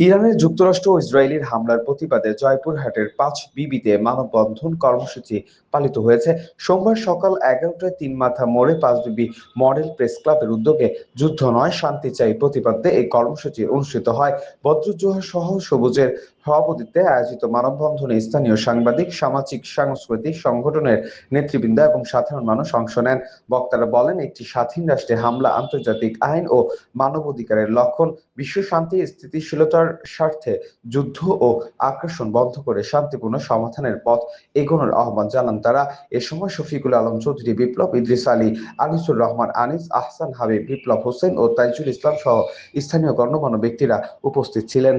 ইরানের যুক্তরাষ্ট্র ও ইসরায়েলের হামলার প্রতিবাদে জয়পুরহাটের ৫ বিবিতে মানববন্ধন কর্মসূচি পালিত হয়েছে। সোমবার সকাল ১১টায় তিন মাথা মোড়ে ৫ বিবি মডেল প্রেস ক্লাবের উদ্যোগে যুদ্ধ নয় শান্তি চাই প্রতিবাদে এই কর্মসূচি অনুষ্ঠিত হয়। বদরুজ্জোহা সহ সবুজের সভাপতিত্বে আয়োজিত মানববন্ধনে স্থানীয় সাংবাদিক, সামাজিক সাংস্কৃতিক সংগঠনের নেতৃবৃন্দ এবং সাধারণ মানুষ অংশ নেন। বক্তারা বলেন, একটি স্বাধীন রাষ্ট্রে হামলা আন্তর্জাতিক আইন ও মানবাধিকারের লঙ্ঘন। বিশ্ব শান্তি স্থিতিশীলতার স্বার্থে যুদ্ধ ও আগ্রাসন বন্ধ করে শান্তিপূর্ণ সমাধানের পথ এগোনোর আহ্বান জানান তারা। এ সময় শফিকুল আলম চৌধুরী, বিপ্লব, ইদ্রিস আলী, আনিসুর রহমান আনিস, আহসান হাবিব, বিপ্লব হোসেন ও তাইজুল ইসলাম সহ স্থানীয় গণ্যমান্য ব্যক্তিরা উপস্থিত ছিলেন।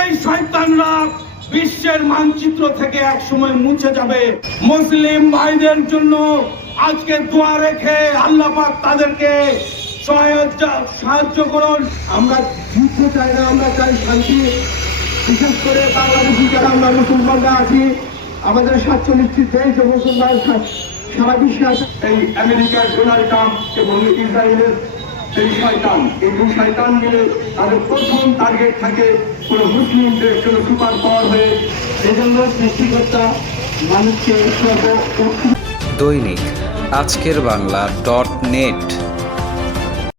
এই শয়তানরা বিশ্বের মানচিত্র থেকে একসময় মুছে যাবে। মুসলিম ভাইদের জন্য আজকে দোয়া রেখে আল্লাহ পাক তাদেরকে সাহায্য করুন। আমরা যুদ্ধ চাই না, আমরা চাই শান্তি। বিশেষ করে বাংলাদেশি যারা আমরা মুসলমানরা আছি, আমাদের ৪৭টি দেশ ও মুসলমান সারা বিশ্বে আছে। এই আমেরিকার ডোনাল্ড ট্রাম্প এবং ইসরায়েলের এই শয়তান, এই দুই শয়তান মিলে তাদের প্রথম টার্গেট থাকে কোনো মুসলিমদের জন্য সুপার পাওয়ার হয়ে। এই জন্য সৃষ্টিকর্তা মানুষকে দৈনিক আজকের বাংলা .net